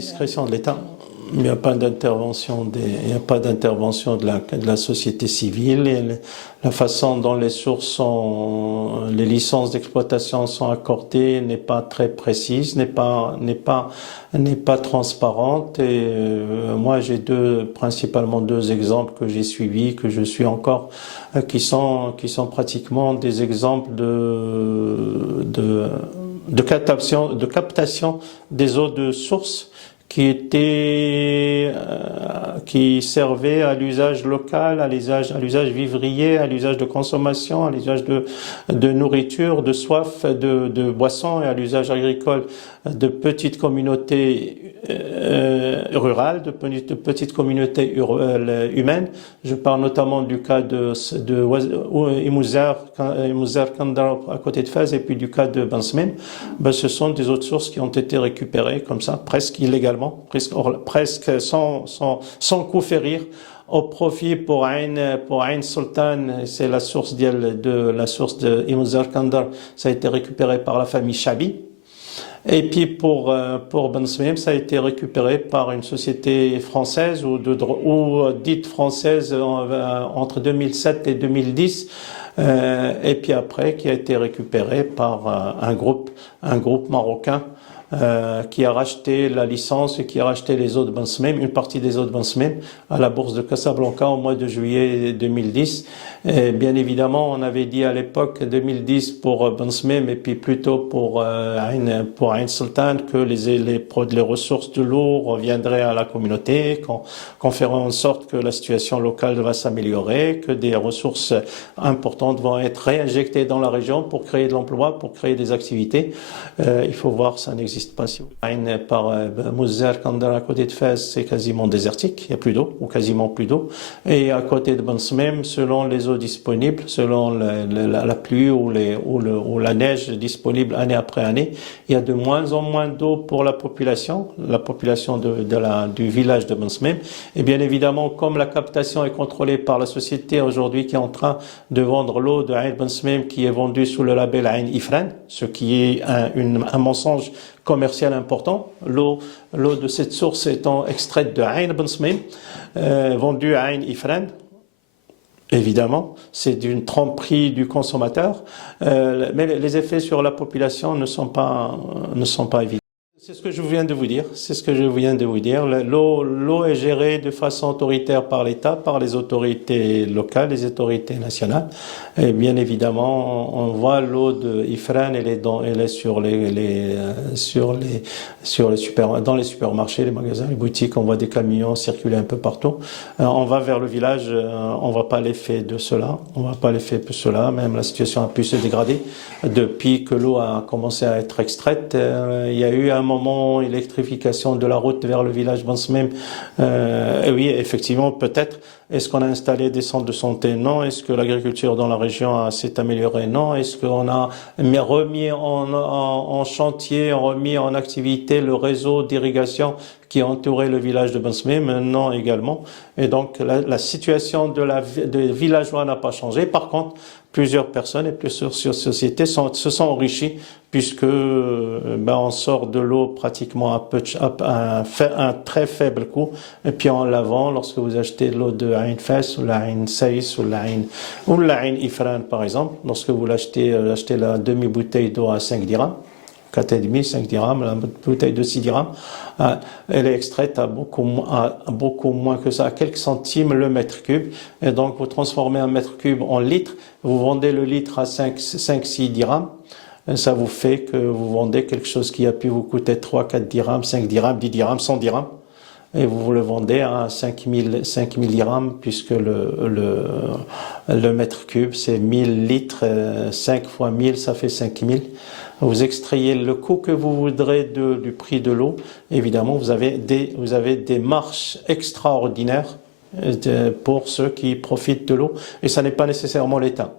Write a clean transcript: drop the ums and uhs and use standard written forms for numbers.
discrétion de l'État. Il n'y a pas d'intervention de la société civile. Et la façon dont les les licences d'exploitation sont accordées n'est pas très précise, n'est pas transparente. Et moi, j'ai principalement deux exemples que j'ai suivis, que je suis encore, qui sont pratiquement des exemples de captation des eaux de source qui servait à l'usage local, à l'usage vivrier, à l'usage de consommation, à l'usage de nourriture, de soif, de boissons et à l'usage agricole de petites communautés rurales, de petites communautés humaines. Je parle notamment du cas de Imouzer Kandar à côté de Fès et puis du cas de Bansmem. Ce sont des eaux de source qui ont été récupérées comme ça, presque illégalement, presque sans coup férir, au profit pour Ain Sultan. C'est la source de Imouzer Kandar. Ça a été récupéré par la famille Chabi. Et puis pour Bansmem, ça a été récupéré par une société française ou dite française entre 2007 et 2010. Et puis après, qui a été récupéré par un groupe marocain qui a racheté la licence et qui a racheté les eaux de Bansmem, une partie des eaux de Bansmem à la bourse de Casablanca au mois de juillet 2010. Et bien évidemment, on avait dit à l'époque 2010 pour Bansmem et puis plutôt pour Ain Sultan que les ressources de l'eau reviendraient à la communauté, qu'on ferait en sorte que la situation locale va s'améliorer, que des ressources importantes vont être réinjectées dans la région pour créer de l'emploi, pour créer des activités. Il faut voir, ça n'existe pas. Par Imouzer Kandar à côté de Fès, c'est quasiment désertique, il n'y a plus d'eau, ou quasiment plus d'eau. Et à côté de Bansmem, selon les eaux disponibles, selon la pluie ou la neige disponible année après année, il y a de moins en moins d'eau pour la population du village de Bansmem. Et bien évidemment, comme la captation est contrôlée par la société aujourd'hui qui est en train de vendre l'eau de Ain Bansmem qui est vendue sous le label Ain Ifran, ce qui est un mensonge commercial important. L'eau de cette source étant extraite de Ain Bansmem, vendue à Ain Ifran. Évidemment, c'est d'une tromperie du consommateur, mais les effets sur la population ne sont pas évidents. C'est ce que je viens de vous dire. L'eau est gérée de façon autoritaire par l'État, par les autorités locales, les autorités nationales. Et bien évidemment, on voit l'eau de Ifran, elle est dans les supermarchés, les magasins, les boutiques. On voit des camions circuler un peu partout. On va vers le village, on voit pas l'effet de cela. Même la situation a pu se dégrader depuis que l'eau a commencé à être extraite. Il y a eu un moment électrification de la route vers le village Bansmem. Oui, effectivement, peut-être. Est-ce qu'on a installé des centres de santé? Non. Est-ce que l'agriculture dans la région s'est améliorée? Non. Est-ce qu'on a remis en chantier, remis en activité le réseau d'irrigation qui entourait le village de Bansmem? Non également. Et donc la situation des villageois n'a pas changé. Par contre, plusieurs personnes et plusieurs sociétés se sont enrichies puisque on sort de l'eau pratiquement à un très faible coût, et puis en lavant, lorsque vous achetez l'eau de Ain Fès ou la Ain Saïs ou la Ain Ifran par exemple, lorsque vous achetez la demi-bouteille d'eau à 5 dirhams, 4,5, 5 dirhams, la bouteille de 6 dirhams, elle est extraite à beaucoup moins que ça, à quelques centimes le mètre cube. Et donc, vous transformez un mètre cube en litre, vous vendez le litre à 5-6 dirhams. Et ça vous fait que vous vendez quelque chose qui a pu vous coûter 3, 4 dirhams, 5 dirhams, 10 dirhams, 100 dirhams. Et vous le vendez à 5000 dirhams, puisque le mètre cube, c'est 1000 litres, 5 fois 1000, ça fait 5000. Vous extrayez le coût que vous voudrez du prix de l'eau. Évidemment, vous avez des marges extraordinaires pour ceux qui profitent de l'eau. Et ça n'est pas nécessairement l'État.